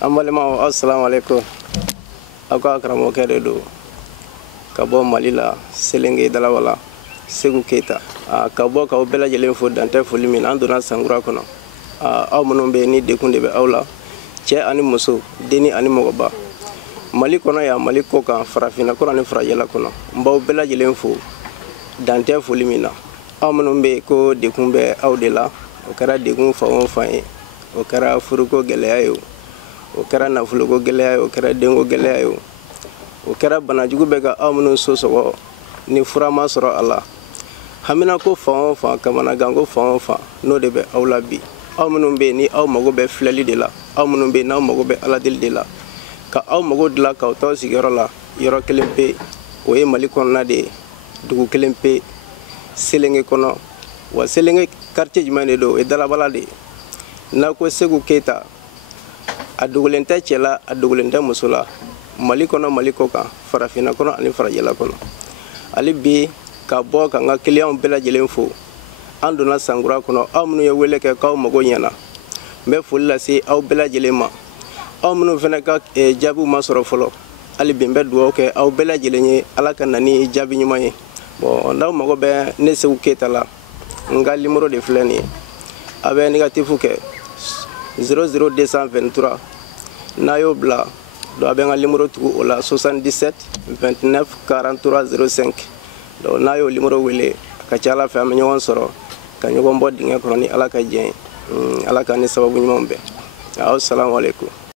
Ambalema assalamu alaikum. Aka karamo kede do. Kabo Malila Selenge Dalawala Segu Keita. Kabo ka bela jelen fo dante fo limin andona sangura kono. Aw munun be ni dekunde be awla. Cɛ ani muso deni ani mɔgɔba. Mali kono ya Mali ko kan farafina kono ni farajɛla kono. Mbaw bela jelen fo dante fo limina. Aw munun be ko dekun be aw de la. O kɛra dekun fa o fa ye. O kɛra furuko gɛlɛya ye. O kɛra nafologo gɛlɛya ye, o kɛra dengo gɛlɛya ye. O kɛra banajugu bɛ ka aw minnu so sɔgɔ ni fura ma sɔrɔ a la. Hamina ko fan o fan, kamanagan ko fan o fan, n'o de bɛ aw la bi. Aw minnu bɛ yen ni aw mago bɛ filɛli de la, aw minnu bɛ yen n'aw mago bɛ aladeli de la. Ka aw mago dilan k'aw t'aw sigiyɔrɔ la, yɔrɔ kelen pe, o ye Mali kɔnɔna de ye, dugu kelen pe, Selenge kɔnɔ. Wa Selenge quartier jumɛn de don, o ye Dalabala de ye. N'a ko Segu Keita, a dogolen tɛ cɛ la, a dogolen tɛ muso la. Mali kɔnɔ Mali ko kan farafina kɔnɔ ani farajɛla kɔnɔ. Ali bi ka bɔ ka n ka clients bɛɛ lajɛlen fo. An donna sangura kɔnɔ, aw minnu ye wele kɛ k'aw mago ɲɛna. N bɛ foli lase aw bɛɛ lajɛlen ma. Aw minnu fana ka jaabiw ma sɔrɔ fɔlɔ. Ali bi n bɛ dugawu kɛ aw bɛɛ lajɛlen ye, Ala ka na ni jaabi ɲuman ye. Bon n'aw mago bɛ ne Segu Keita la, n ka numéro de filɛ nin ye. A bɛ négatif kɛ 00223. N'a y'o bila donc a bɛ n ka numéro tugu o la 77 29 43 05. Donc n'a y'o numéro wele a ka ca Ala fɛ an bɛ ɲɔgɔn sɔrɔ ka ɲɔgɔn bɔ dingɛ kɔnɔ ni Ala ka jɛn ye. Ala ka ni sababu ɲumanw bɛn. Assalamu alaikum.